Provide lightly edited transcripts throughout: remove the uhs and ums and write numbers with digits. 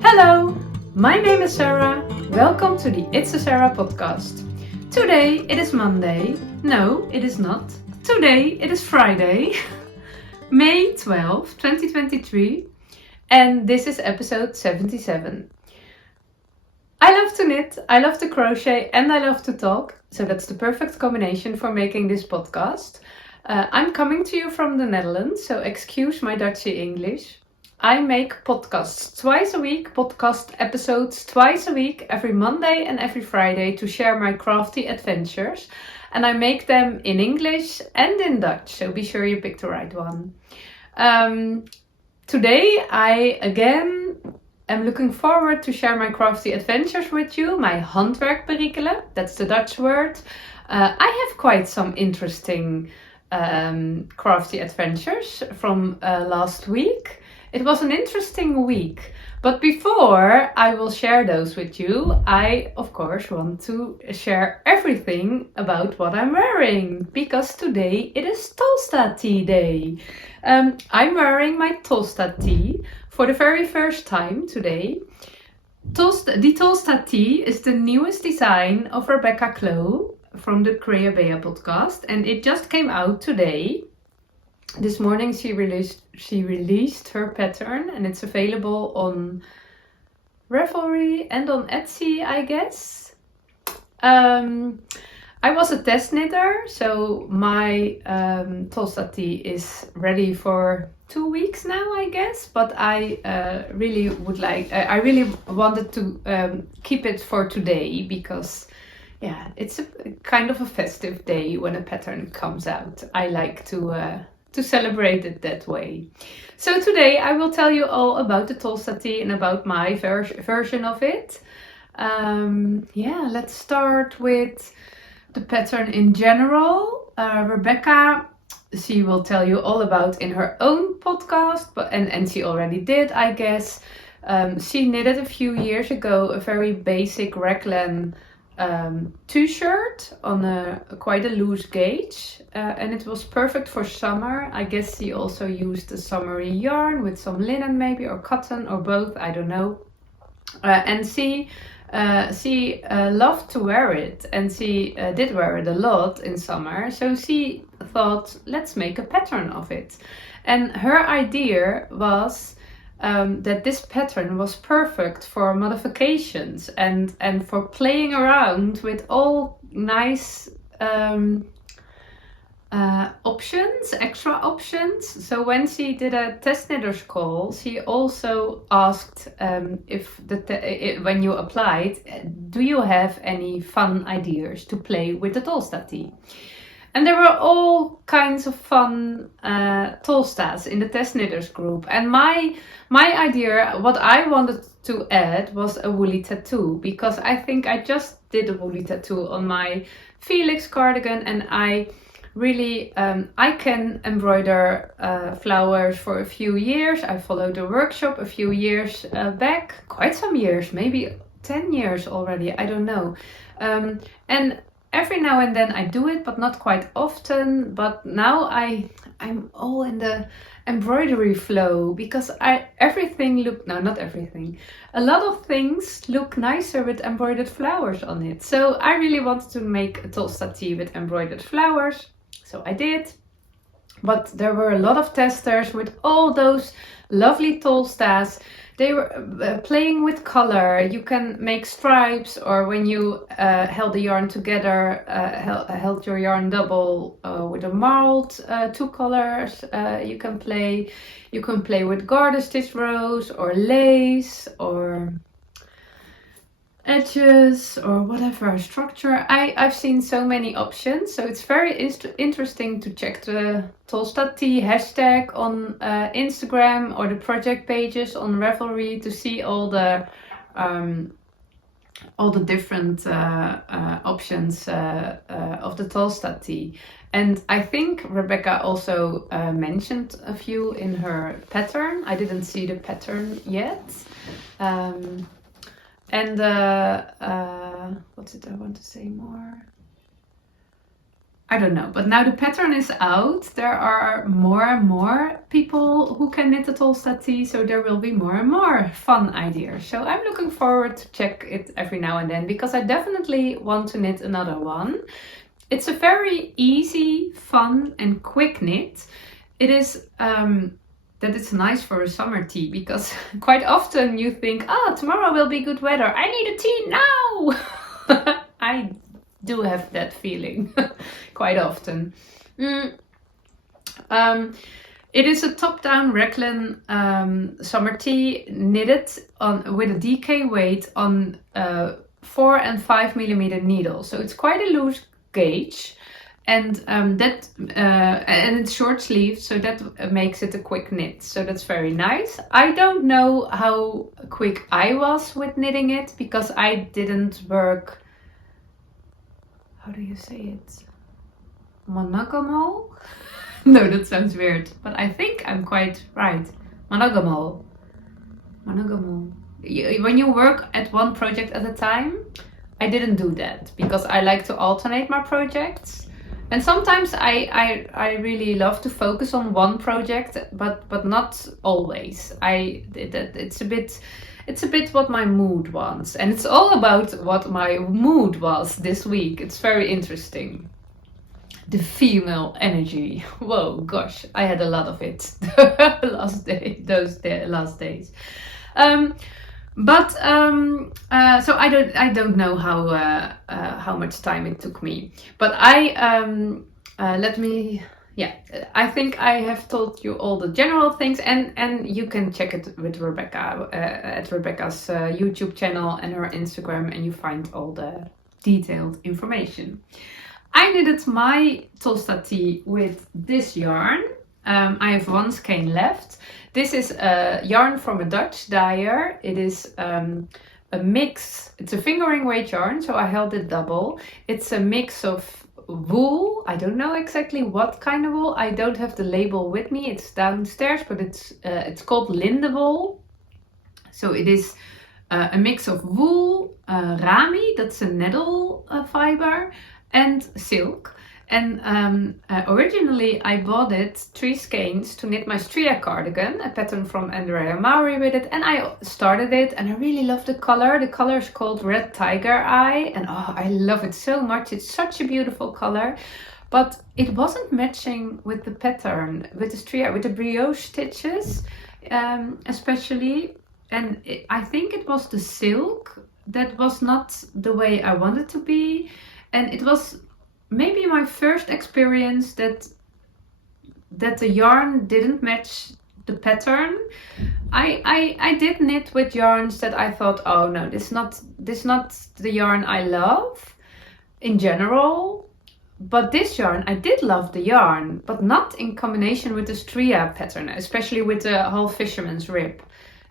Hello, my name is Sarah. Welcome to the It's a Sarah podcast. Today it is Monday. No, it is not. Today it is Friday, May 12, 2023, and this is episode 77. I love to knit, I love to crochet, and I love to talk, so that's the perfect combination for making this podcast. I'm coming to you from the Netherlands, so excuse my Dutchy English. I make podcasts twice a week, podcast episodes twice a week, every Monday and every Friday to share my crafty adventures. And I make them in English and in Dutch, so be sure you pick the right one. Today I again am looking forward to share my crafty adventures with you, my handwerkperikelen, that's the Dutch word. I have quite some interesting crafty adventures from last week. It was an interesting week, but before I will share those with you, I of course want to share everything about what I'm wearing, because today it is Tolsta tea day. I'm wearing my Tolsta tea for the very first time today. The Tolsta tea is the newest design of Rebecca Clow from the Creia Bea podcast, and it just came out today. This morning she released her pattern, and it's available on Ravelry and on Etsy, I guess. I was a test knitter, so my Tolsta tea is ready for 2 weeks now, I guess. But I really wanted to keep it for today because, yeah, it's a kind of a festive day when a pattern comes out. I like to celebrate it that way. So today I will tell you all about the Tolsta tea and about my version of it. Let's start with the pattern in general. Rebecca, she will tell you all about in her own podcast, and she already did, I guess. She knitted a few years ago a very basic raglan t-shirt on quite a loose gauge, and it was perfect for summer. I guess she also used a summery yarn with some linen maybe, or cotton, or both, I don't know. And she loved to wear it, and she did wear it a lot in summer, so she thought, let's make a pattern of it. And her idea was that this pattern was perfect for modifications and for playing around with all nice options, extra options. So when she did a test knitters call, she also asked if when you applied, do you have any fun ideas to play with the Tolsta tea? And there were all kinds of fun Tolstas in the test knitters group. And my idea, what I wanted to add, was a woolly tattoo, because I think I just did a woolly tattoo on my Felix cardigan, and I really I can embroider flowers for a few years. I followed a workshop a few years back, quite some years, maybe 10 years already, I don't know. And every now and then I do it, but not quite often. But now I'm all in the embroidery flow, because a lot of things look nicer with embroidered flowers on it. So I really wanted to make a Tolsta tea with embroidered flowers, so I did. But there were a lot of testers with all those lovely Tolstas. They were playing with color. You can make stripes, or when you held the yarn together, held your yarn double with a marled 2 colors. You can play with garter stitch rows, or lace, or edges, or whatever structure. I've seen so many options, so it's very interesting to check the Tolsta tea hashtag on Instagram, or the project pages on Ravelry, to see all the different options of the Tolsta tea. And I think Rebecca also mentioned a few in her pattern. I didn't see the pattern yet. And what did I want to say more? I don't know, but now the pattern is out. There are more and more people who can knit the Tolsta tee, so there will be more and more fun ideas. So I'm looking forward to check it every now and then, because I definitely want to knit another one. It's a very easy, fun and quick knit. It is that it's nice for a summer tea, because quite often you think, oh, tomorrow will be good weather, I need a tea now. I do have that feeling quite often. It is a top-down raglan summer tee knitted on with a DK weight on 4 and 5 millimeter needles. So it's quite a loose gauge, and and it's short sleeved, so that makes it a quick knit. So that's very nice. I don't know how quick I was with knitting it, because I didn't work. How do you say it? Monogamal? No, that sounds weird, but I think I'm quite right. Monogamal. When you work at one project at a time, I didn't do that, because I like to alternate my projects. And sometimes I really love to focus on one project, but not always. It's a bit what my mood wants, and it's all about what my mood was this week. It's very interesting. The female energy. Whoa, gosh, I had a lot of it last days. So I don't know how much time it took me, but I think I have told you all the general things, and you can check it with Rebecca at Rebecca's YouTube channel and her Instagram, and you find all the detailed information. I knitted my Tolsta tee with this yarn. I have one skein left. This is a yarn from a Dutch dyer. It is a mix. It's a fingering weight yarn, so I held it double. It's a mix of wool. I don't know exactly what kind of wool. I don't have the label with me. It's downstairs, but it's called Lindewol. So it is a mix of wool, rami, that's a nettle fiber, and silk. And originally I bought it 3 skeins to knit my Stria cardigan, a pattern from Andrea Maury with it, and I started it and I really love the color. The color is called Red Tiger Eye, and oh, I love it so much. It's such a beautiful color, but it wasn't matching with the pattern, with the Stria, with the brioche stitches especially, and I think it was the silk that was not the way I wanted to be, and it was maybe my first experience that the yarn didn't match the pattern. I did knit with yarns that I thought, oh no, this not the yarn I love in general. But this yarn, I did love the yarn, but not in combination with the Stria pattern, especially with the whole fisherman's rib.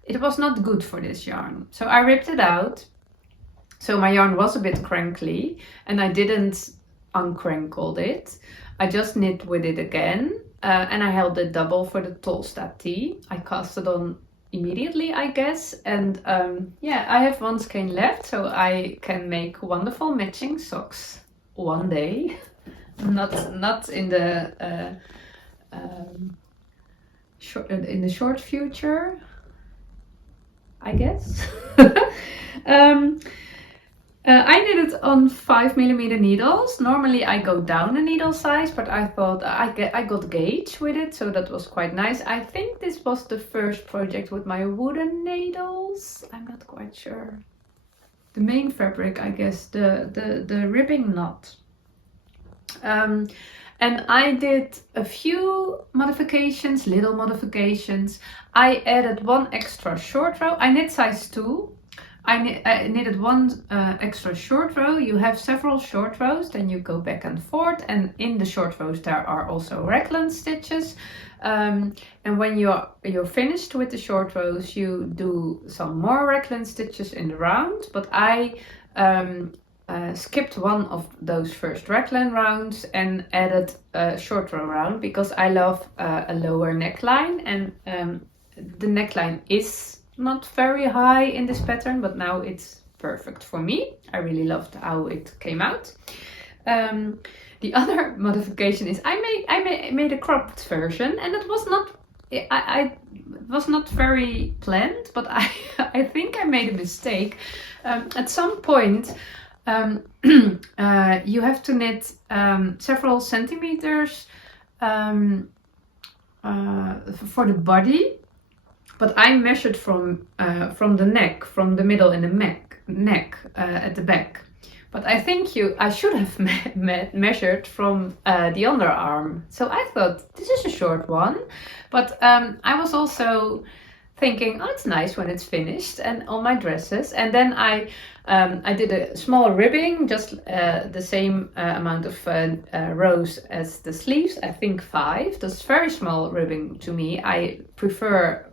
It was not good for this yarn. So I ripped it out. So my yarn was a bit crinkly, and I didn't uncrankled it. I just knit with it again, and I held it double for the Tolsta tee. I cast it on immediately, I guess, and yeah, I have one skein left, so I can make wonderful matching socks one day. Not in the short future, I guess. I knit it on 5 millimeter needles. Normally I go down the needle size, but I thought I got gauge with it, so that was quite nice. I think this was the first project with my wooden needles. I'm not quite sure. The main fabric, I guess, the ribbing knot. And I did a few modifications, little modifications. I added one extra short row. I knit size 2. I knitted one extra short row. You have several short rows, then you go back and forth, and in the short rows there are also raglan stitches. And when you're finished with the short rows, you do some more raglan stitches in the round. But I skipped one of those first raglan rounds and added a short row round, because I love a lower neckline, and the neckline is not very high in this pattern, but now it's perfect for me. I really loved how it came out. the other modification is I made a cropped version, and it was not I was not very planned, but I think I made a mistake. At some point, you have to knit several centimeters for the body, but I measured from the neck, from the middle in the neck at the back. But I think I should have measured from the underarm. So I thought this is a short one, but I was also thinking, oh, it's nice when it's finished and on my dresses. And then I did a small ribbing, just the same amount of rows as the sleeves. I think 5. That's very small ribbing to me. I prefer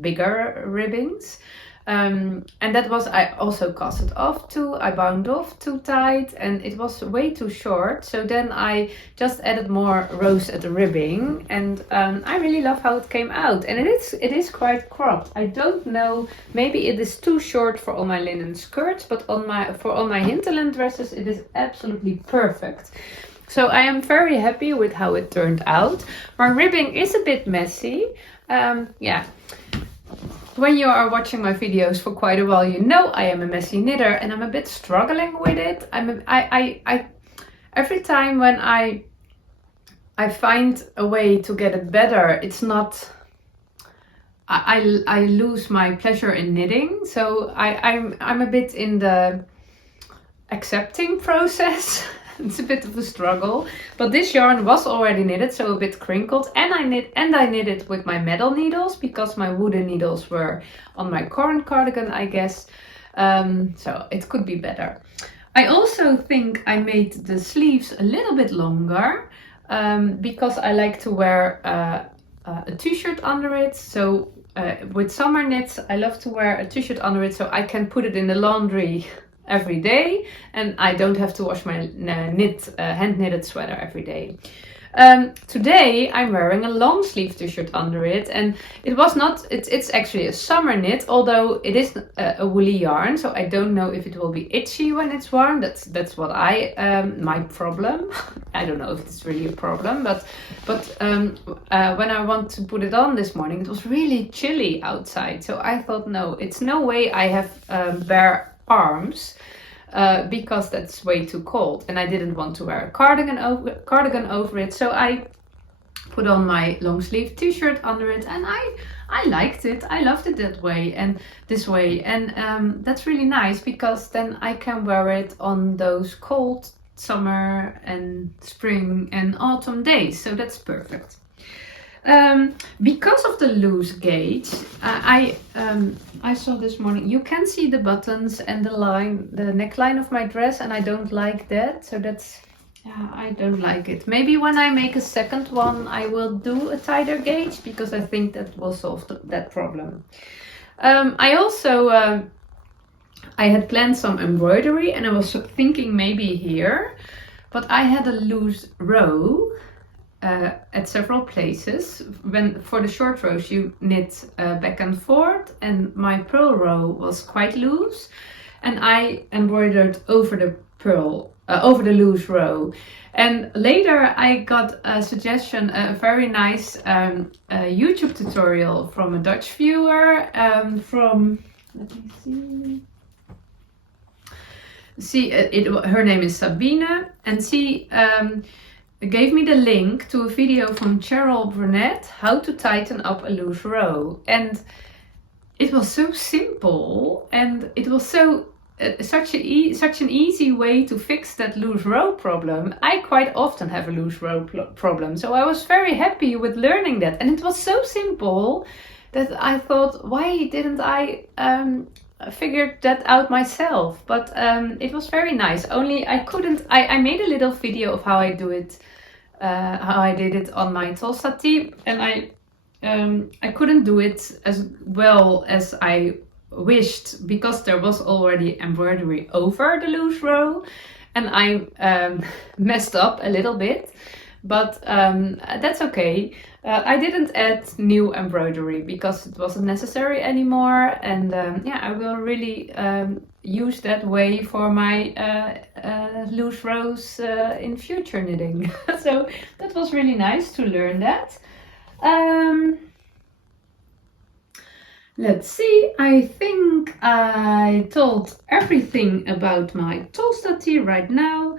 bigger ribbings. And that was, I also cast it off too. I bound off too tight and it was way too short. So then I just added more rows at the ribbing, and I really love how it came out. And it is quite cropped. I don't know, maybe it is too short for all my linen skirts, but for all my Hinterland dresses it is absolutely perfect. So I am very happy with how it turned out. My ribbing is a bit messy. Yeah. When you are watching my videos for quite a while, you know I am a messy knitter and I'm a bit struggling with it. Every time when I find a way to get it better, it's not. I lose my pleasure in knitting, so I'm a bit in the accepting process. It's a bit of a struggle, but this yarn was already knitted, so a bit crinkled, and I knit it with my metal needles because my wooden needles were on my current cardigan, I guess. So it could be better. I also think I made the sleeves a little bit longer because I like to wear a t-shirt under it. So with summer knits, I love to wear a t-shirt under it so I can put it in the laundry every day, and I don't have to wash my hand knitted sweater every day. Today I'm wearing a long sleeve t-shirt under it, and it's actually a summer knit, although it is a woolly yarn, so I don't know if it will be itchy when it's warm. That's what my problem. I don't know if it's really a problem, but when I want to put it on this morning, it was really chilly outside, so I thought, no, it's no way I have bare arms because that's way too cold, and I didn't want to wear a cardigan over it, so I put on my long sleeve t-shirt under it, and I liked it. I loved it that way and this way, and that's really nice because then I can wear it on those cold summer and spring and autumn days, so that's perfect. Because of the loose gauge, I saw this morning, you can see the buttons and the neckline of my dress, and I don't like that. So I don't like it. Maybe when I make a second one, I will do a tighter gauge because I think that will solve that problem. I also, I had planned some embroidery, and I was thinking maybe here, but I had a loose row at several places. For the short rows you knit back and forth, and my purl row was quite loose, and I embroidered over the loose row. And later I got a suggestion, a very nice YouTube tutorial from a Dutch viewer from, let me see, her name is Sabine, and she gave me the link to a video from Cheryl Brunette, how to tighten up a loose row. And it was so simple, and it was such an easy way to fix that loose row problem. I quite often have a loose row problem, so I was very happy with learning that. And it was so simple that I thought, why didn't I figure that out myself? But it was very nice. Only I made a little video of how I do it, how I did it on my Tolsta tee, and I couldn't do it as well as I wished because there was already embroidery over the loose row, and I messed up a little bit, but that's okay. I didn't add new embroidery because it wasn't necessary anymore, and yeah, I will really use that way for my loose rows in future knitting. So that was really nice to learn that. Let's see, I think I told everything about my Tolsta tee right now.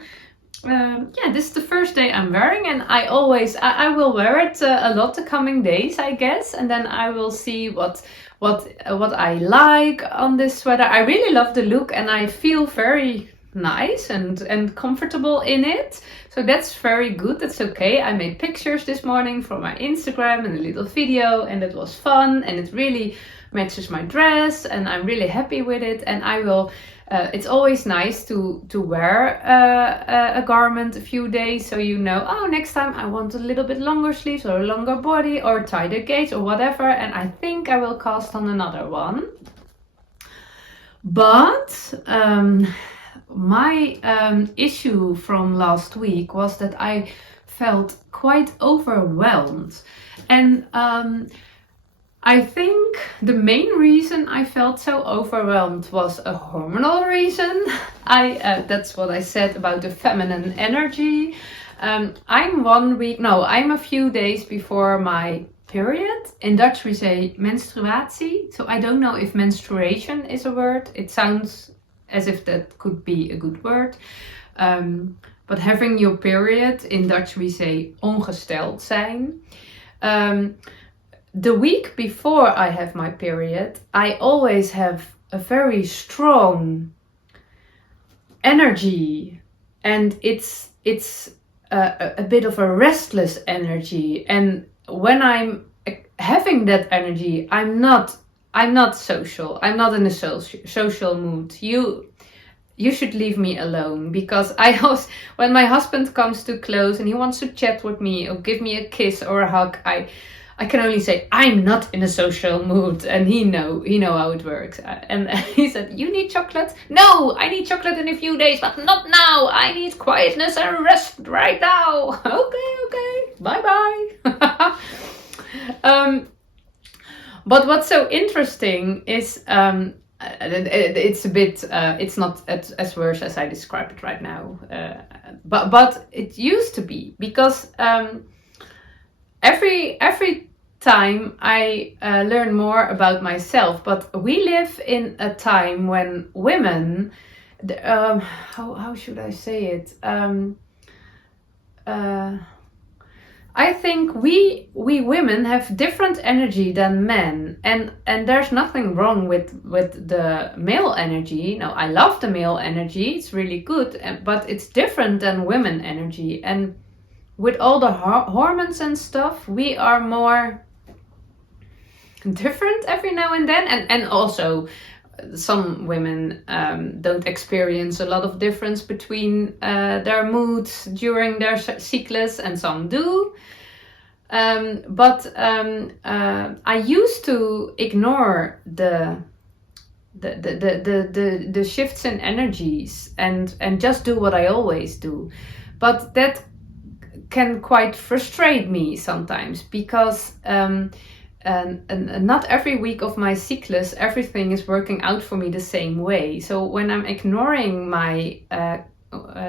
Yeah, this is the first day I'm wearing, and I will wear it a lot the coming days, I guess, and then I will see what I like on this sweater. I really love the look, and I feel very nice and comfortable in it, so that's very good. That's okay. I made pictures this morning for my Instagram and a little video, and it was fun, and it really matches my dress, and I'm really happy with it. And I will it's always nice to wear a garment a few days, so you know, oh, next time I want a little bit longer sleeves or a longer body or tighter gaze or whatever. And I think I will cast on another one. But my issue from last week was that I felt quite overwhelmed, and I think the main reason I felt so overwhelmed was a hormonal reason. That's what I said about the feminine energy. I'm a few days before my period. In Dutch we say menstruatie, so I don't know if menstruation is a word. It sounds as if that could be a good word. But having your period, in Dutch we say ongesteld zijn. The week before I have my period, I always have a very strong energy, and it's a bit of a restless energy. And when I'm having that energy, I'm not social. I'm not in a social mood. You should leave me alone, because when my husband comes too close and he wants to chat with me or give me a kiss or a hug, I can only say, I'm not in a social mood, and he know how it works. And he said, you need chocolate? No, I need chocolate in a few days, but not now. I need quietness and rest right now. Okay, bye-bye. But what's so interesting is, it's a bit, it's not as worse as I describe it right now. But it used to be, because every time I learn more about myself. But we live in a time when women, how should I say it? I think we women have different energy than men, and there's nothing wrong with the male energy. No, I love the male energy; it's really good, but it's different than women energy. And with all the hormones and stuff, we are more different every now and then, and also some women don't experience a lot of difference between their moods during their cyclus, and some do. But I used to ignore the shifts in energies and just do what I always do. But that can quite frustrate me sometimes, because and not every week of my cyclus everything is working out for me the same way. So when I'm ignoring my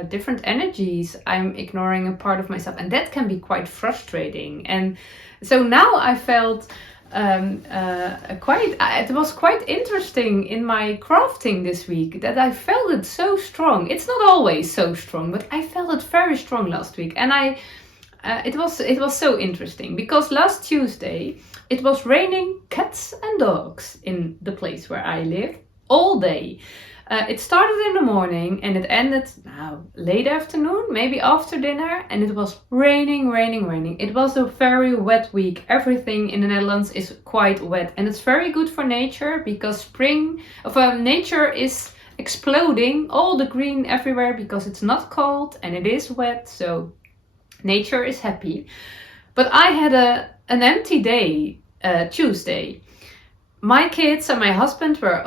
different energies, I'm ignoring a part of myself, and that can be quite frustrating. And so now I felt it was quite interesting in my crafting this week, that I felt it so strong. It's not always so strong, but I felt it very strong last week. And it was so interesting, because last Tuesday it was raining cats and dogs in the place where I live all day. It started in the morning and it ended late afternoon, maybe after dinner, and it was raining. It was a very wet week. Everything in the Netherlands is quite wet, and it's very good for nature, because nature is exploding, all the green everywhere, because it's not cold and it is wet, so nature is happy. But I had an empty day Tuesday. My kids and my husband were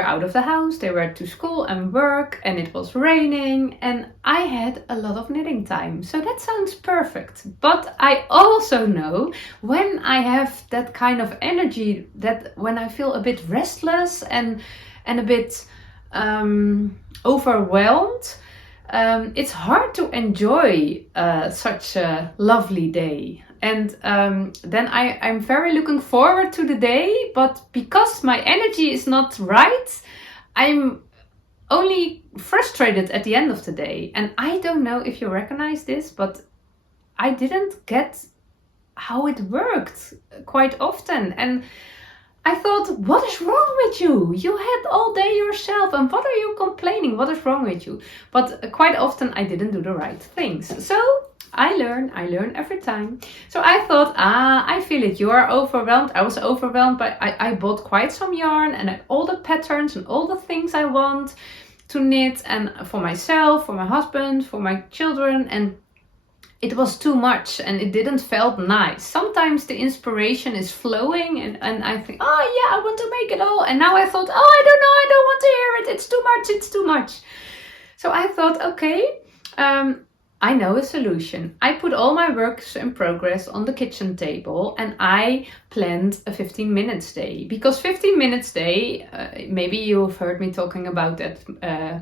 out of the house. They were to school and work, and it was raining, and I had a lot of knitting time. So that sounds perfect. But I also know when I have that kind of energy, that when I feel a bit restless and a bit overwhelmed, it's hard to enjoy such a lovely day. And then I'm very looking forward to the day, but because my energy is not right, I'm only frustrated at the end of the day. And I don't know if you recognize this, but I didn't get how it worked quite often. And I thought, what is wrong with you? You had all day yourself, and what are you complaining? What is wrong with you? But quite often I didn't do the right things. So I learn every time. So I thought, I feel it. You are overwhelmed. I was overwhelmed, but I bought quite some yarn and all the patterns and all the things I want to knit, and for myself, for my husband, for my children, and it was too much and it didn't felt nice. Sometimes the inspiration is flowing and I think, oh yeah, I want to make it all. And now I thought, oh, I don't know, I don't want to hear it. It's too much. So I thought, okay, I know a solution. I put all my works in progress on the kitchen table and I planned a 15 minutes day. Because 15 minutes day, maybe you've heard me talking about that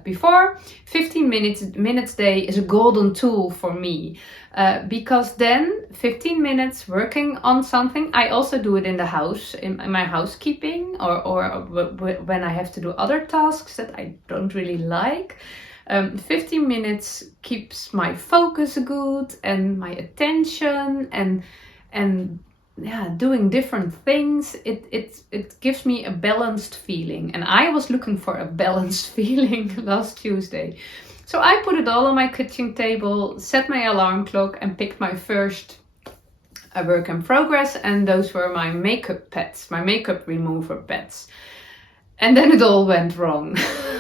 before. 15 minutes day is a golden tool for me. Because then 15 minutes working on something, I also do it in the house, in my housekeeping, or when I have to do other tasks that I don't really like. 15 minutes keeps my focus good and my attention and yeah, doing different things. It gives me a balanced feeling, and I was looking for a balanced feeling last Tuesday. So I put it all on my kitchen table, set my alarm clock, and picked my first work in progress, and those were my makeup pads, my makeup remover pads. And then it all went wrong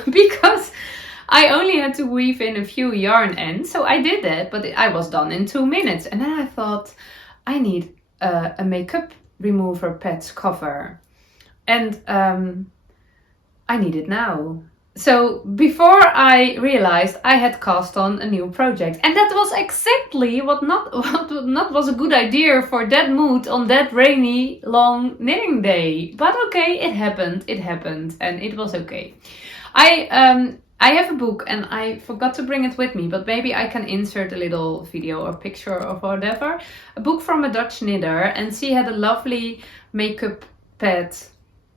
because I only had to weave in a few yarn ends, so I did that, but I was done in 2 minutes. And then I thought, I need a makeup remover pads cover, and I need it now. So before I realized, I had cast on a new project, and that was exactly what not was a good idea for that mood on that rainy, long knitting day. But okay, it happened, and it was okay. I have a book and I forgot to bring it with me, but maybe I can insert a little video or picture or whatever. A book from a Dutch knitter, and she had a lovely makeup pad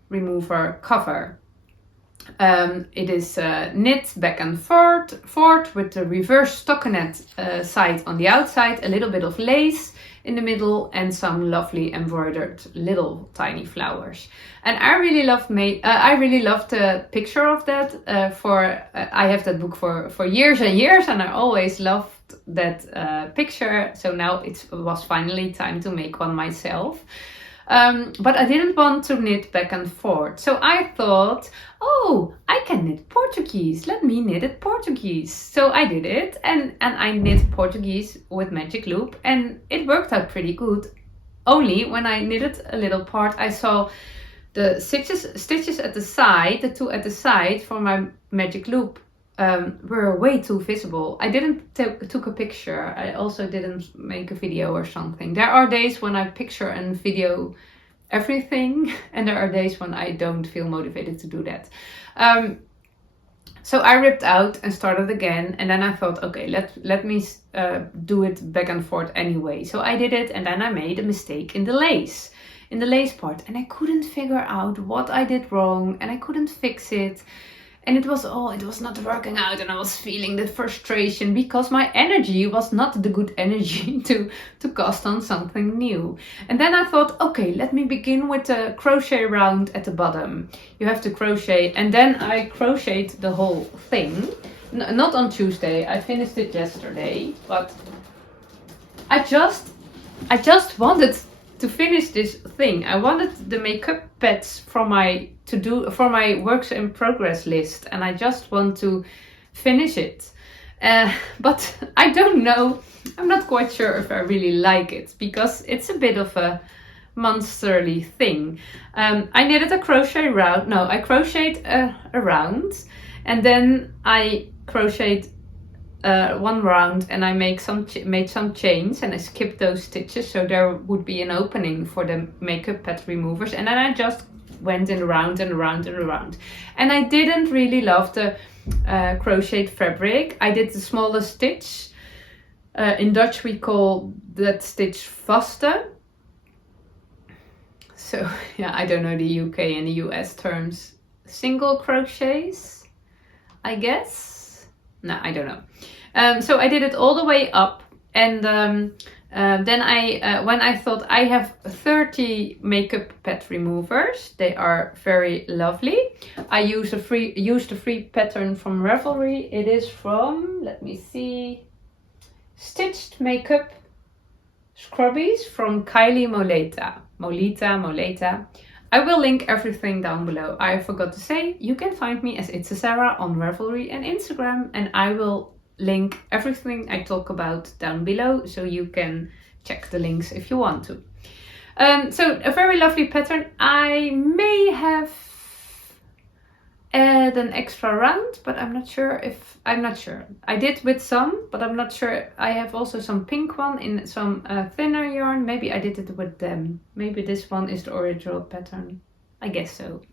remover cover. It is knit back and forth with the reverse stockinette side on the outside, a little bit of lace in the middle, and some lovely embroidered little tiny flowers. And I really love the picture of that. I have that book for years and years, and I always loved that picture. So now it was finally time to make one myself. But I didn't want to knit back and forth. So I thought, oh, I can knit Portuguese. Let me knit it Portuguese. So I did it, and I knit Portuguese with magic loop, and it worked out pretty good. Only when I knitted a little part, I saw the stitches at the side, the two at the side for my magic loop were way too visible. I didn't took a picture. I also didn't make a video or something. There are days when I picture and video everything, and there are days when I don't feel motivated to do that. So I ripped out and started again, and then I thought, okay, let me do it back and forth anyway. So I did it, and then I made a mistake in the lace part, and I couldn't figure out what I did wrong, and I couldn't fix it. And it was not working out, and I was feeling the frustration because my energy was not the good energy to cast on something new. And then I thought, okay, let me begin with the crochet round at the bottom. You have to crochet, and then I crocheted the whole thing. Not on Tuesday, I finished it yesterday, but I just wanted to finish this thing. I wanted the makeup pads for my works in progress list, and I just want to finish it. But I don't know. I'm not quite sure if I really like it because it's a bit of a monsterly thing. I knitted a crochet round. No, I crocheted a round, and then I crocheted one round, and I made some chains, and I skipped those stitches so there would be an opening for the makeup pad removers, and then I just went in round and round and round. And I didn't really love the crocheted fabric. I did the smallest stitch. In Dutch we call that stitch vaste. So yeah, I don't know the UK and the US terms. Single crochets, I guess. No, I don't know. So I did it all the way up, and then when I thought I have 30 makeup pad removers, they are very lovely. I used a free pattern from Ravelry. It is from, let me see, Stitched Makeup Scrubbies from Kylie Moleta. Moleta. I will link everything down below. I forgot to say, you can find me as It's a Sarah on Ravelry and Instagram, and I will link everything I talk about down below, so you can check the links if you want to. So a very lovely pattern. I may have add an extra round, but I'm not sure. I did with some, but I'm not sure. I have also some pink one in some thinner yarn. Maybe I did it with them. Maybe this one is the original pattern. I guess so.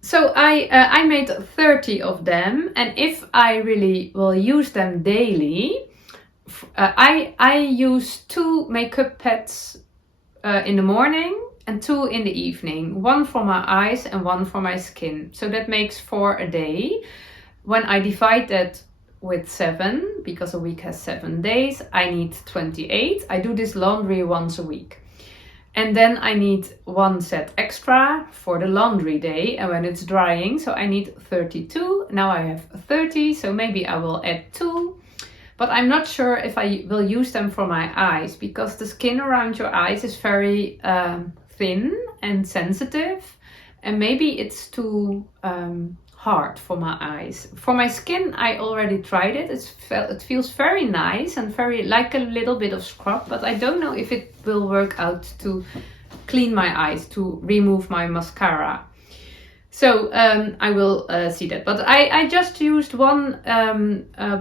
So I made 30 of them, and if I really will use them daily, I use 2 makeup pads in the morning and 2 in the evening, 1 for my eyes and 1 for my skin. So that makes 4 a day. When I divide that with 7, because a week has 7 days, I need 28. I do this laundry once a week. And then I need 1 set extra for the laundry day and when it's drying. So I need 32. Now I have 30, so maybe I will add 2. But I'm not sure if I will use them for my eyes, because the skin around your eyes is very thin and sensitive, and maybe it's too hard for my eyes. For my skin, I already tried it. It feels very nice and very like a little bit of scrub, but I don't know if it will work out to clean my eyes, to remove my mascara. So I will see that. But I just used 1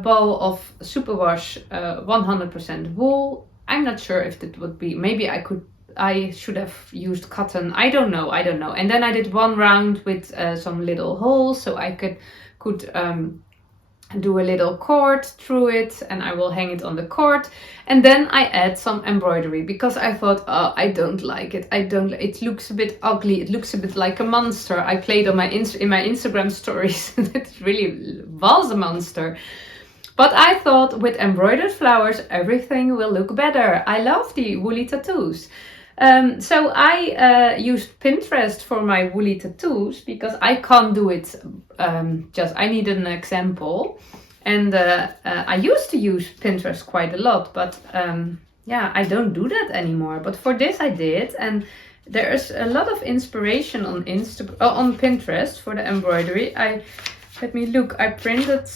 ball of superwash 100% wool. I'm not sure if that would be, maybe I should have used cotton. I don't know. And then I did 1 round with some little holes, so I could do a little cord through it, and I will hang it on the cord. And then I add some embroidery, because I thought, oh, I don't like it. It looks a bit ugly. It looks a bit like a monster. I played on in my Instagram stories. It really was a monster. But I thought with embroidered flowers, everything will look better. I love the woolly tattoos. So I used Pinterest for my woolly tattoos, because I can't do it I needed an example. And I used to use Pinterest quite a lot, but yeah, I don't do that anymore. But for this I did, and there's a lot of inspiration on on Pinterest for the embroidery. Let me look. I printed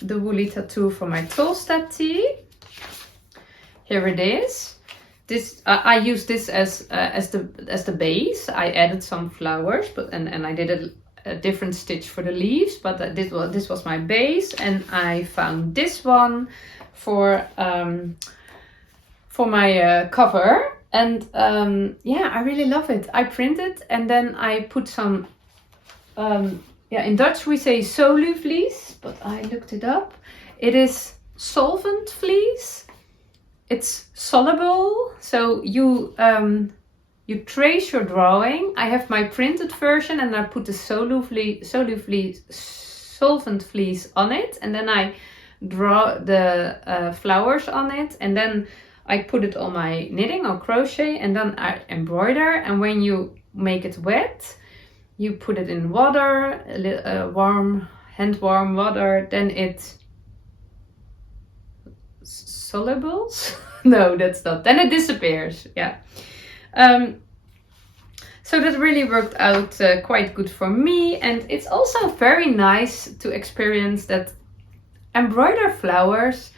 the woolly tattoo for my Tolsta tee. Here it is. This I use this as the base. I added some flowers, but and I did a different stitch for the leaves. But this was my base, and I found this one for my cover. And yeah, I really love it. I printed, and then I put some. Yeah, in Dutch we say soluvlies, but I looked it up. It is solvent fleece. It's soluble, so you trace your drawing. I have my printed version, and I put the solvent fleece on it, and then I draw the flowers on it, and then I put it on my knitting or crochet, and then I embroider. And when you make it wet, you put it in water, hand warm water, then it solubles? No, that's not. Then it disappears. Yeah. So that really worked out quite good for me. And it's also very nice to experience that embroider flowers,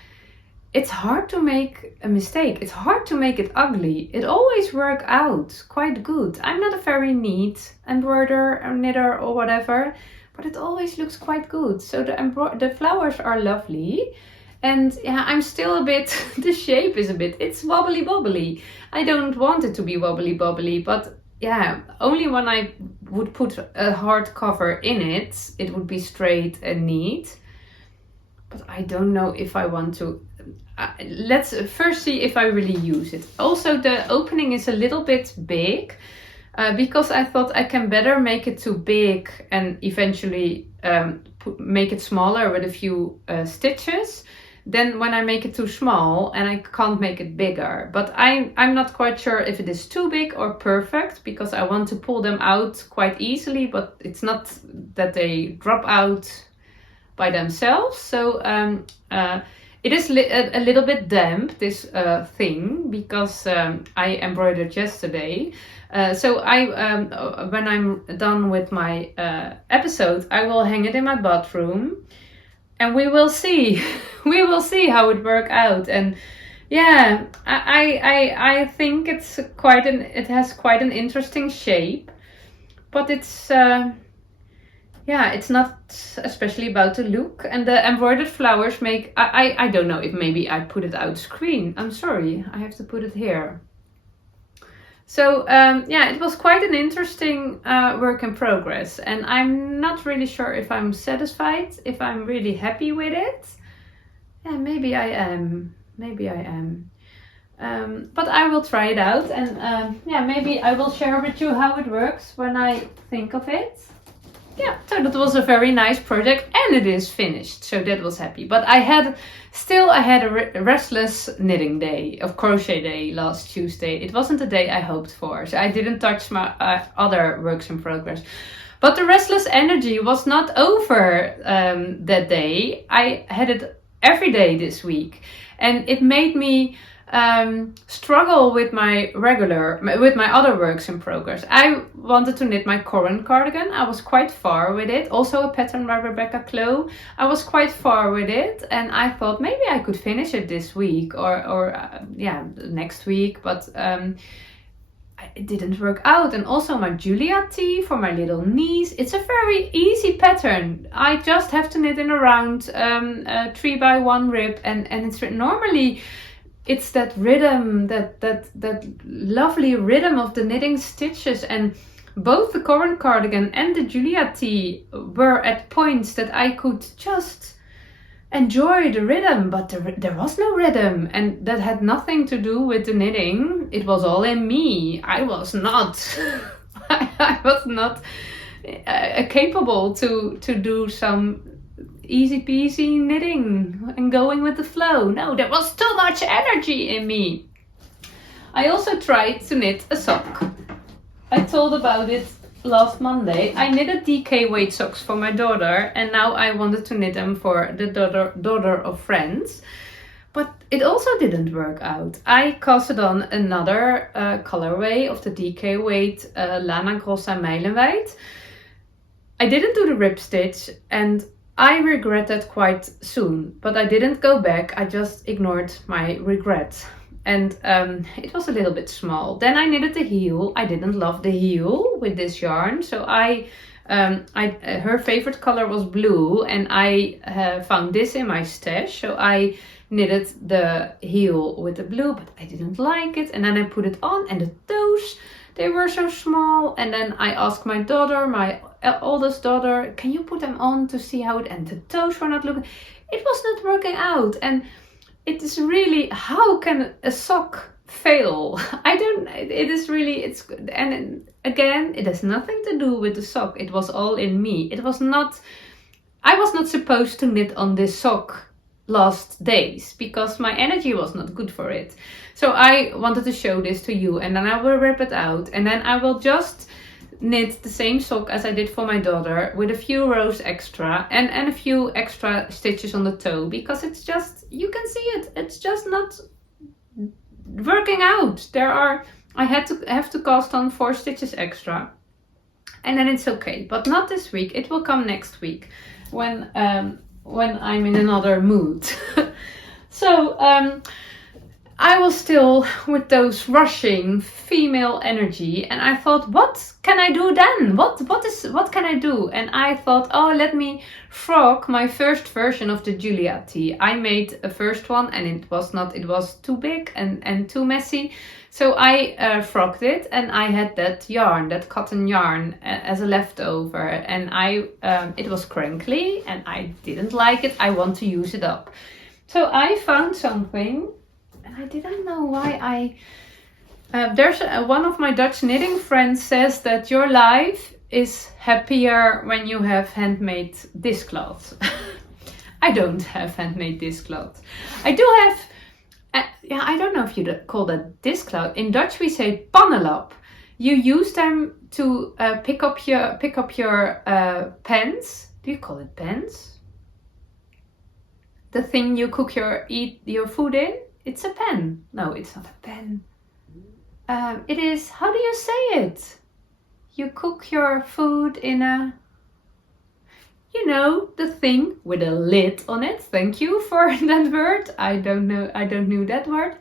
it's hard to make a mistake. It's hard to make it ugly. It always works out quite good. I'm not a very neat embroiderer or knitter or whatever, but it always looks quite good. So the flowers are lovely. And yeah, I'm still a bit, the shape is a bit, it's wobbly wobbly. I don't want it to be wobbly wobbly, but yeah, only when I would put a hard cover in it, it would be straight and neat. But I don't know if I want to. Let's first see if I really use it. Also, the opening is a little bit big because I thought I can better make it too big and eventually make it smaller with a few stitches. Then when I make it too small and I can't make it bigger. But I'm not quite sure if it is too big or perfect, because I want to pull them out quite easily, but it's not that they drop out by themselves. So it is a little bit damp, this thing, because I embroidered yesterday. So when I'm done with my episode, I will hang it in my bathroom. And we will see, we will see how it works out. And yeah, I think it has quite an interesting shape, but it's it's not especially about the look. And the embroidered flowers make, I don't know if maybe I put it out screen. I'm sorry, I have to put it here. So it was quite an interesting work in progress, and I'm not really sure if I'm satisfied, if I'm really happy with it. Yeah, maybe I am. But I will try it out, and maybe I will share with you how it works when I think of it. Yeah, so that was a very nice project, and it is finished, so that was happy. But I had a restless knitting day, of crochet day last Tuesday. It wasn't the day I hoped for, so I didn't touch my other works in progress. But the restless energy was not over that day. I had it every day this week, and it made me struggle with my other works in progress. I wanted to knit my current cardigan. I was quite far with it. Also a pattern by Clow. I was quite far with it, and I thought maybe I could finish it this week or next week, but it didn't work out. And also my Giulia tee for my little niece. It's a very easy pattern. I just have to knit in a round 3x1 rib, and it's normally. It's that rhythm, that lovely rhythm of the knitting stitches, and both the current cardigan and the Giulia tee were at points that I could just enjoy the rhythm, but there was no rhythm, and that had nothing to do with the knitting. It was all in me. I was not capable to do some easy peasy knitting and going with the flow. No, there was too much energy in me. I also tried to knit a sock. I told about it last Monday. I knitted DK weight socks for my daughter, and now I wanted to knit them for the daughter of friends. But it also didn't work out. I casted on another colorway of the DK weight Lana Grossa Meilenwijd. I didn't do the rib stitch, and I regret that quite soon, but I didn't go back. I just ignored my regret. And it was a little bit small. Then I knitted the heel. I didn't love the heel with this yarn, so her favorite color was blue, and I found this in my stash, so I knitted the heel with the blue, but I didn't like it. And then I put it on, and the toes, they were so small. And then I asked my daughter, my oldest daughter, can you put them on to see how it, and the toes were not looking, it was not working out. And it is really, how can a sock fail? And again, it has nothing to do with the sock. It was all in me. I was not supposed to knit on this sock last days because my energy was not good for it. So I wanted to show this to you, and then I will rip it out, and then I will just knit the same sock as I did for my daughter with a few rows extra and a few extra stitches on the toe, because it's just, you can see it, it's just not working out. I have to cast on 4 stitches extra, and then it's okay, but not this week. It will come next week when I'm in another mood. So I was still with those rushing female energy, and I thought, what can I do then? What can I do? And I thought, oh, let me frog my first version of the Giulia tee. I made a first one, and it was too big and too messy. So I frogged it, and I had that yarn, that cotton yarn, as a leftover, and it was crinkly, and I didn't like it. I want to use it up. So I found something. I didn't know why there's one of my Dutch knitting friends says that your life is happier when you have handmade dishcloth. I don't have handmade dishcloth. I do have, I don't know if you call that dishcloth. In Dutch we say pannenlap. You use them to pick up your pans. Do you call it pans? The thing you eat your food in? It's a pen. No, it's not a pen. It is, how do you say it? You cook your food in a, the thing with a lid on it. Thank you for that word. I don't know that word.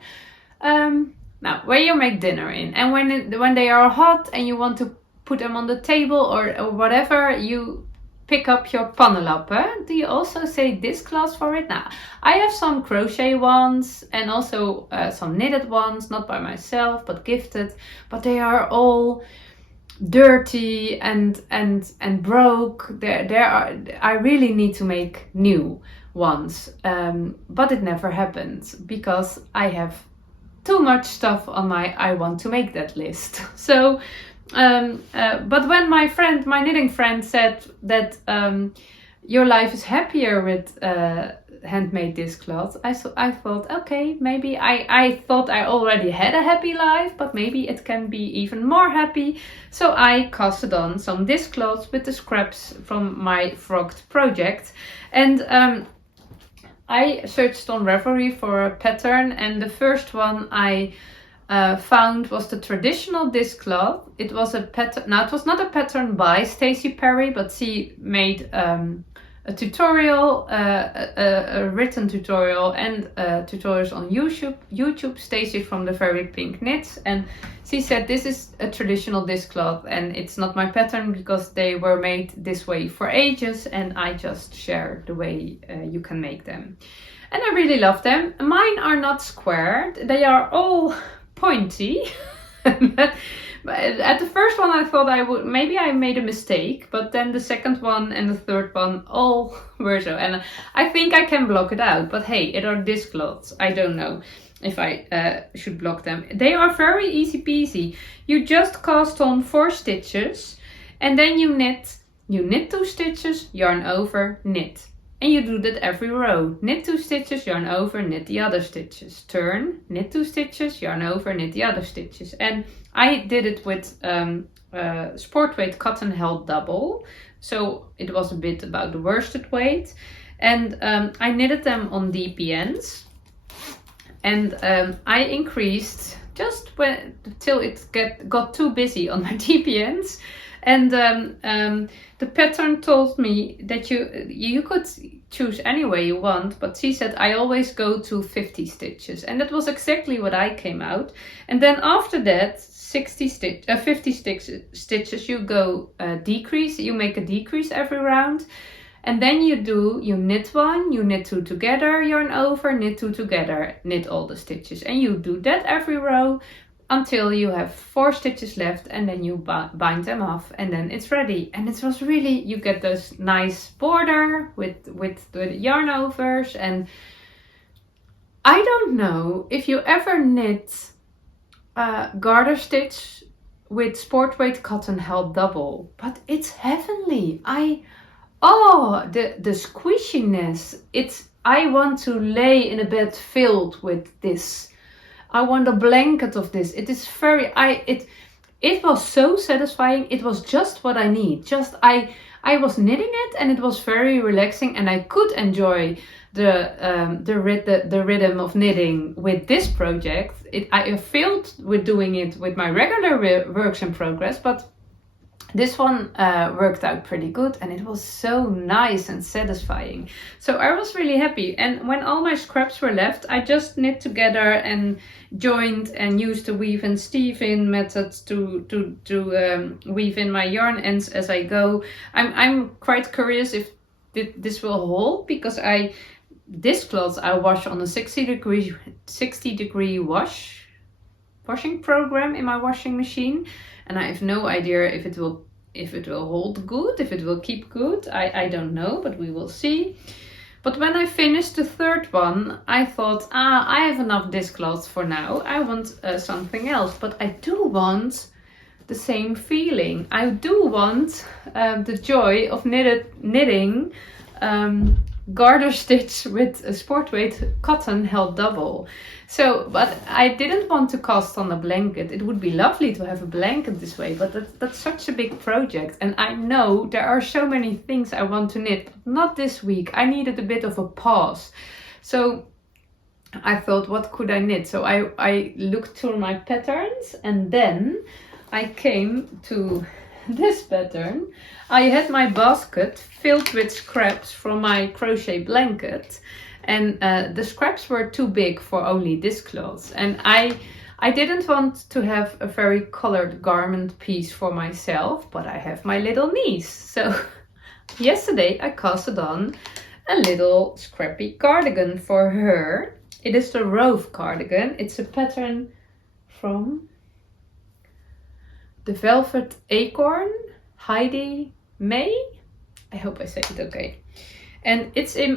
Now, where you make dinner in. And when they are hot and you want to put them on the table or whatever, you pick up your pannenlap. Do you also say dishcloth for it? Now, I have some crochet ones and also some knitted ones, not by myself, but gifted. But they are all dirty and broke. I really need to make new ones. But it never happens because I have too much stuff on my I want to make that list. So but when my knitting friend said that your life is happier with handmade dishcloth, I thought, okay, maybe I thought I already had a happy life, but maybe it can be even more happy. So I casted on some dishcloths with the scraps from my frogged project, and I searched on Ravelry for a pattern, and the first one I found was the traditional dishcloth. It was a pattern. Now, it was not a pattern by Staci Perry, but she made a tutorial, a written tutorial, and tutorials on YouTube. Staci from the Very Pink Knits, and she said this is a traditional dishcloth, and it's not my pattern because they were made this way for ages, and I just share the way you can make them. And I really love them. Mine are not squared; they are all pointy. But at the first one I thought maybe I made a mistake, but then the second one and the third one all were so, and I think I can block it out, but hey, it are dishcloths. I don't know if I should block them. They are very easy peasy. You just cast on 4 stitches and then you knit 2 stitches, yarn over, knit. And you do that every row. Knit 2 stitches, yarn over, knit the other stitches. Turn, knit 2 stitches, yarn over, knit the other stitches. And I did it with sport weight cotton held double. So it was a bit about the worsted weight. And I knitted them on DPNs. And I increased just till it got too busy on my DPNs. And the pattern told me that you could choose any way you want, but she said I always go to 50 stitches, and that was exactly what I came out. And then after that 50 stitches you go decrease, you make a decrease every round, and then you knit 1, you knit 2 together, yarn over, knit 2 together, knit all the stitches, and you do that every row until you have 4 stitches left, and then you bind them off, and then it's ready. And it was really, you get this nice border with the yarn overs. And I don't know if you ever knit garter stitch with sport weight cotton held double, but it's heavenly. The squishiness. I want to lay in a bed filled with this. I want a blanket of this. It is it was so satisfying. It was just what I need. I was knitting it and it was very relaxing, and I could enjoy the rhythm of knitting with this project. I failed with doing it with my regular works in progress, but This one worked out pretty good, and it was so nice and satisfying. So I was really happy. And when all my scraps were left, I just knit together and joined and used the weave and steeve in methods to weave in my yarn ends as I go. I'm quite curious if this will hold, because this cloth I wash on a 60 degree washing program in my washing machine, and I have no idea if it will hold good, if it will keep good. I don't know, but we will see. But when I finished the third one, I thought, I have enough dishcloth for now. I want something else, but I do want the same feeling. I do want the joy of knitting garter stitch with a sport weight cotton held double. So, but I didn't want to cast on a blanket. It would be lovely to have a blanket this way, but that's such a big project. And I know there are so many things I want to knit, but not this week. I needed a bit of a pause. So I thought, what could I knit? So I looked through my patterns, and then I came to this pattern. I had my basket filled with scraps from my crochet blanket, and the scraps were too big for only dishcloth, and I didn't want to have a very colored garment piece for myself, but I have my little niece. So yesterday I casted on a little scrappy cardigan for her. It is the Rove cardigan. It's a pattern from the Velvet Acorn, Heidi May. I hope I say it okay. And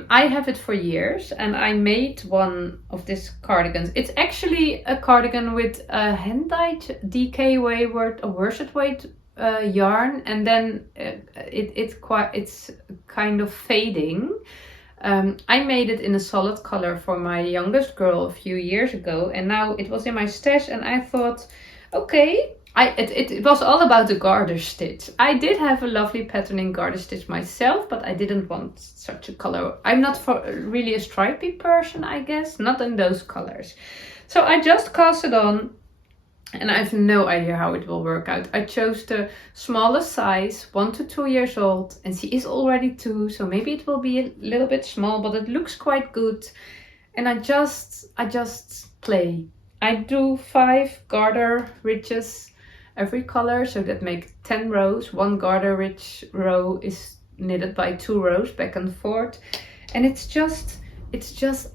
I have it for years, and I made one of these cardigans. It's actually a cardigan with a hand-dyed DK worsted weight yarn, and then it's kind of fading. I made it in a solid color for my youngest girl a few years ago, and now it was in my stash, and I thought, okay. It was all about the garter stitch. I did have a lovely pattern in garter stitch myself, but I didn't want such a color. I'm not really a stripy person, I guess, not in those colors. So I just cast it on, and I have no idea how it will work out. I chose the smallest size, 1 to 2 years old, and she is already 2, so maybe it will be a little bit small, but it looks quite good. And I just play. I do 5 garter ridges every color, so that makes 10 rows. 1 garter ridge row is knitted by 2 rows back and forth, and it's just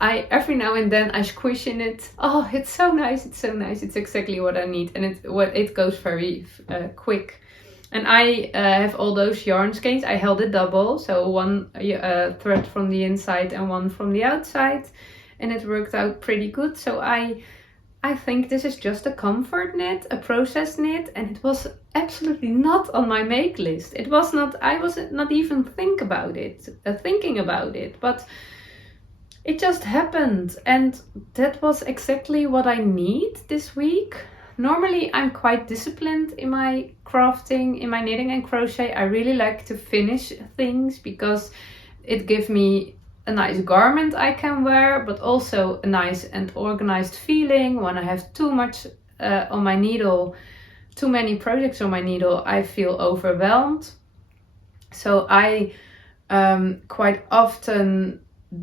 I every now and then I squish in it. Oh, it's so nice, it's exactly what I need, and it goes very quick. And I have all those yarn skeins. I held it double, so 1 thread from the inside and 1 from the outside, and it worked out pretty good. So I think this is just a comfort knit, a process knit, and it was absolutely not on my make list. It was not, I was not even thinking about it, but it just happened, and that was exactly what I need this week. Normally I'm quite disciplined in my crafting, in my knitting and crochet. I really like to finish things because it gives me a nice garment I can wear, but also a nice and organized feeling. When I have too much on my needle, too many projects on my needle, I feel overwhelmed. So I quite often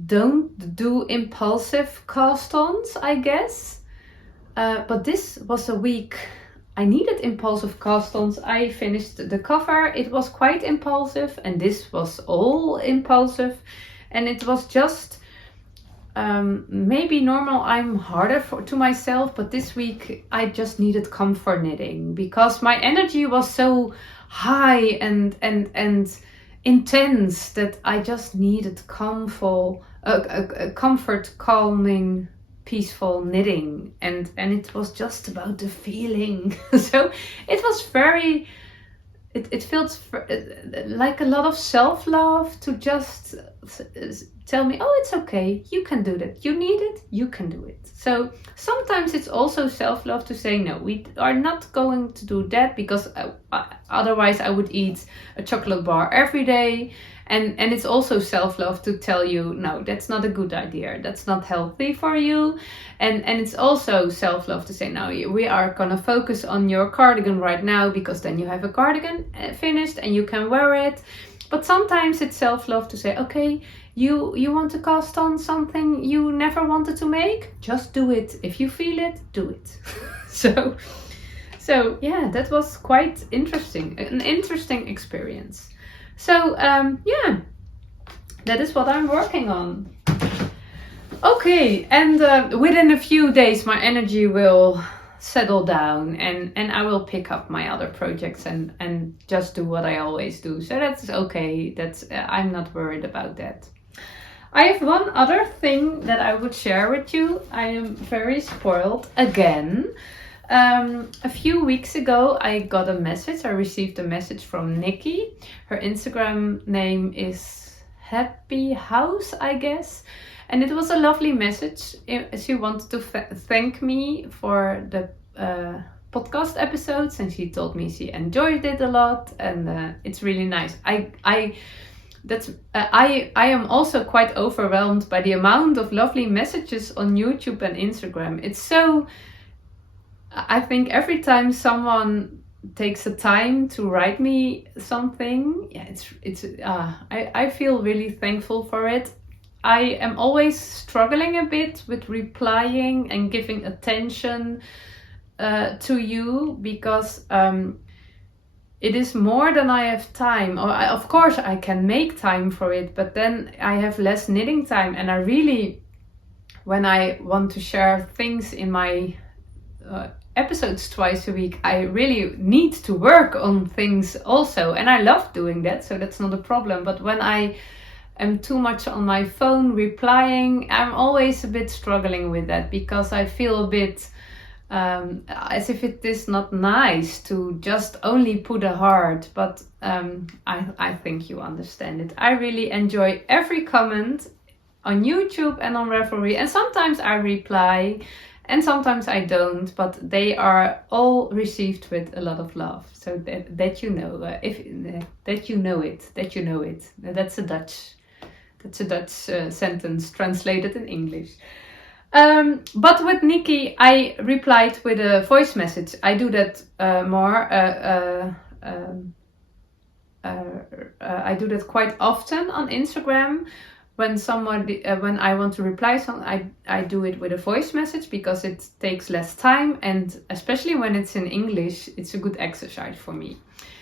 don't do impulsive cast-ons, I guess. But this was a week I needed impulsive cast-ons. I finished the cover. It was quite impulsive, and this was all impulsive. And it was just, maybe normal I'm harder to myself, but this week I just needed comfort knitting because my energy was so high and intense that I just needed comfort, calming, peaceful knitting, and it was just about the feeling. So it was very, it felt like a lot of self-love to just tell me, oh, it's okay, you can do that, you need it, you can do it. So sometimes it's also self-love to say, no, we are not going to do that, because otherwise I would eat a chocolate bar every day, And it's also self-love to tell you, no, that's not a good idea. That's not healthy for you. And it's also self-love to say, no, we are going to focus on your cardigan right now, because then you have a cardigan finished and you can wear it. But sometimes it's self-love to say, okay, you want to cast on something you never wanted to make? Just do it. If you feel it, do it. So yeah, that was quite interesting. An interesting experience. So yeah, that is what I'm working on. Okay, and within a few days my energy will settle down and I will pick up my other projects and just do what I always do. So that's okay. I'm not worried about that. I have one other thing that I would share with you. I am very spoiled again. A few weeks ago I got a message. I received a message from Nicky. Her Instagram name is Happy House, I guess. And it was a lovely message. She wanted to thank me for the podcast episodes, and she told me she enjoyed it a lot, and it's really nice. I am also quite overwhelmed by the amount of lovely messages on YouTube and Instagram. It's so, I think every time someone takes the time to write me something, yeah, I feel really thankful for it. I am always struggling a bit with replying and giving attention to you, because it is more than I have time. Of course I can make time for it, but then I have less knitting time, and I really, when I want to share things in my episodes twice a week, I really need to work on things also, and I love doing that, so that's not a problem. But when I am too much on my phone replying, I'm always a bit struggling with that, because I feel a bit as if it is not nice to just only put a heart. But I think you understand it. I really enjoy every comment on YouTube and on Ravelry, and sometimes I reply and sometimes I don't, but they are all received with a lot of love. So that you know, that you know it. That's a Dutch sentence translated in English. But with Nicky, I replied with a voice message. I do that more. I do that quite often on Instagram. When I want to reply something, I do it with a voice message, because it takes less time, and especially when it's in English, it's a good exercise for me.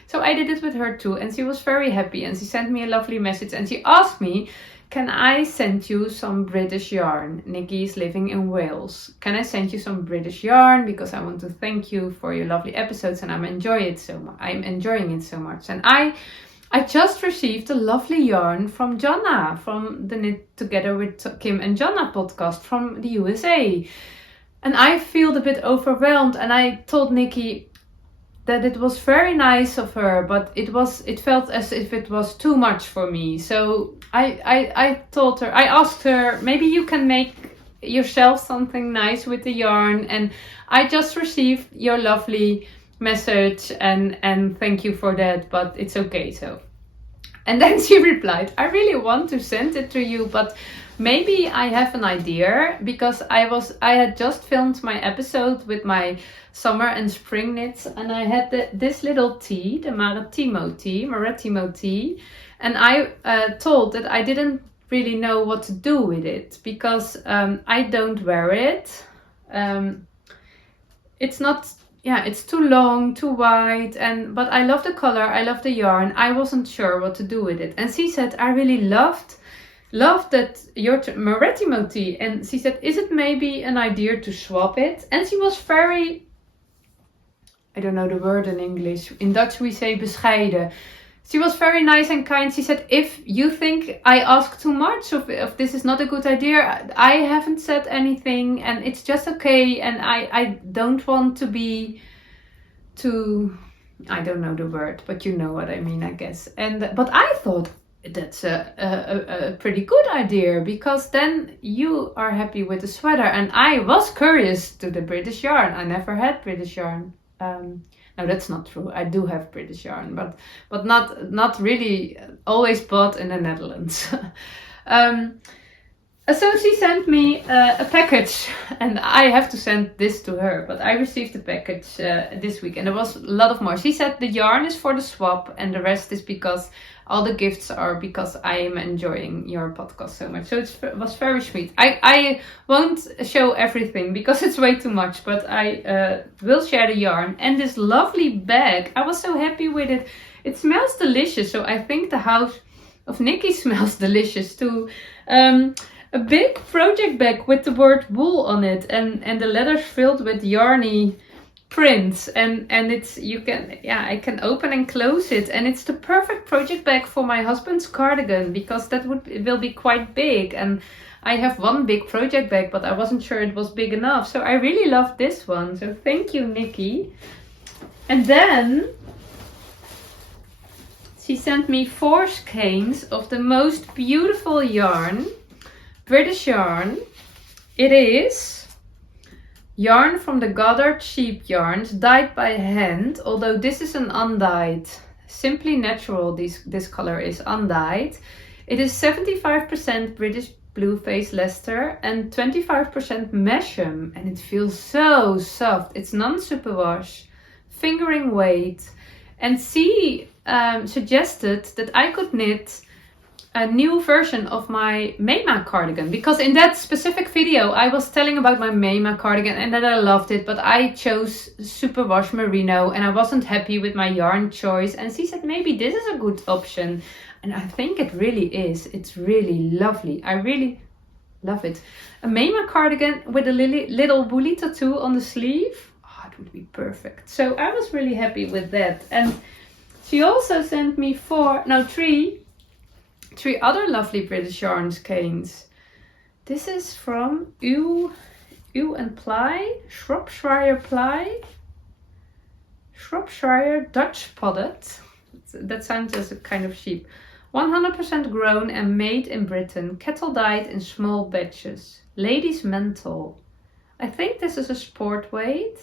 So I did it with her too, and she was very happy, and she sent me a lovely message, and she asked me, can I send you some British yarn? Nicky is living in Wales. Can I send you some British yarn? Because I want to thank you for your lovely episodes, and I'm enjoying it so much. And I just received a lovely yarn from Jonna, from the Knit Together with Kim and Jonna podcast from the USA. And I feel a bit overwhelmed, and I told Nicky that it was very nice of her, but it felt as if it was too much for me. So I told her, I asked her, maybe you can make yourself something nice with the yarn. And I just received your lovely message, and thank you for that, but it's okay. So, and then she replied, I really want to send it to you, but maybe I have an idea, because I had just filmed my episode with my summer and spring knits, and I had this little tee, the Marettimo tee, and I told that I didn't really know what to do with it, because I don't wear it. It's not, it's too long, too wide, but I love the color, I love the yarn. I wasn't sure what to do with it, and she said, I really loved that your Marettimo tee, and she said, is it maybe an idea to swap it? And she was very, I don't know the word in English. In Dutch we say bescheiden. She was very nice and kind. She said, if you think I ask too much, if this is not a good idea, I haven't said anything, and it's just okay, and I don't want to be too, I don't know the word, but you know what I mean, I guess. But I thought, that's a pretty good idea, because then you are happy with the sweater, and I was curious to the British yarn. I never had British yarn No, that's not true. I do have British yarn, but not really always bought in the Netherlands. So she sent me a package, and I have to send this to her, but I received the package this week, and there was a lot of more. She said the yarn is for the swap, and the rest is because all the gifts are because I am enjoying your podcast so much. So it was very sweet. I won't show everything because it's way too much, but I will share the yarn. And this lovely bag, I was so happy with it. It smells delicious, so I think the house of Nicky smells delicious too. A big project bag with the word wool on it, and the letters filled with yarny prints, and it's I can open and close it, and it's the perfect project bag for my husband's cardigan because it will be quite big, and I have one big project bag, but I wasn't sure it was big enough, so I really love this one. So thank you, Nicky. And then she sent me 4 skeins of the most beautiful yarn. British yarn. It is yarn from the Goddard sheep yarns, dyed by hand, although this is an undyed. Simply natural, this color is undyed. It is 75% British Blueface Leicester and 25% Mesham, and it feels so soft. It's non-superwash, fingering weight, and she suggested that I could knit a new version of my Mema cardigan, because in that specific video I was telling about my Mema cardigan and that I loved it, but I chose superwash merino and I wasn't happy with my yarn choice, and she said maybe this is a good option, and I think it really is. It's really lovely. I really love it. A Mema cardigan with a little woolly tattoo on the sleeve. Oh, it would be perfect. So I was really happy with that. And she also sent me three other lovely British yarn skeins. This is from Ewe and Ply, Shropshire Ply, Shropshire Dutch Podded. That sounds as a kind of sheep. 100% grown and made in Britain, kettle dyed in small batches. Ladies mental. I think this is a sport weight,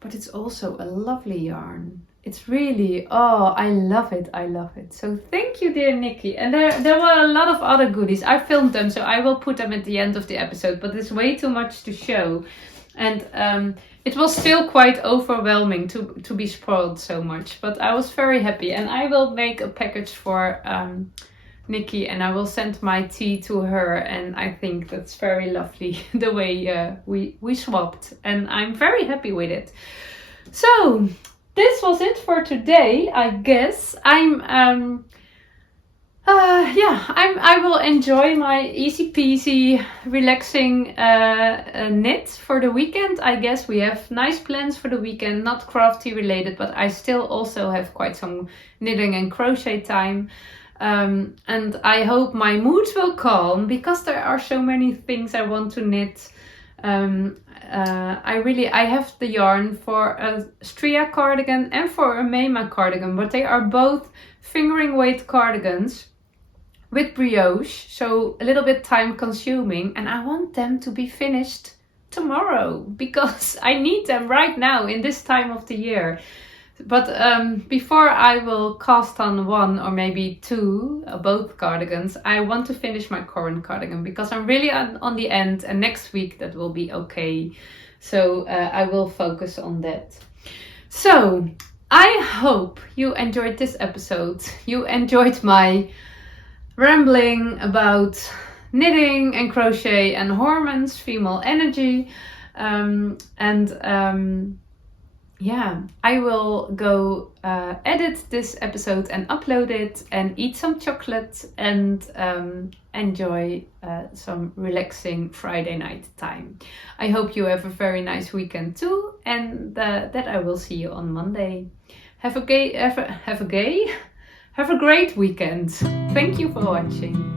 but it's also a lovely yarn. It's really, I love it. I love it. So thank you, dear Nicky. And there were a lot of other goodies. I filmed them, so I will put them at the end of the episode, but it's way too much to show. And it was still quite overwhelming to be spoiled so much, but I was very happy. And I will make a package for Nicky, and I will send my tea to her, and I think that's very lovely the way we swapped, and I'm very happy with it. So this was it for today, I guess. I will enjoy my easy peasy relaxing knit for the weekend. I guess we have nice plans for the weekend, not crafty related, but I still also have quite some knitting and crochet time. And I hope my mood will calm because there are so many things I want to knit. I have the yarn for a Stria cardigan and for a Mema cardigan, but they are both fingering weight cardigans with brioche, so a little bit time consuming, and I want them to be finished tomorrow because I need them right now in this time of the year. But before I will cast on one or maybe two, both cardigans, I want to finish my current cardigan because I'm really on the end, and next week that will be okay. So I will focus on that. So I hope you enjoyed this episode. You enjoyed my rambling about knitting and crochet and hormones, female energy, yeah, I will go edit this episode and upload it and eat some chocolate and enjoy some relaxing Friday night time. I hope you have a very nice weekend too, and that I will see you on Monday. Have a great weekend. Thank you for watching.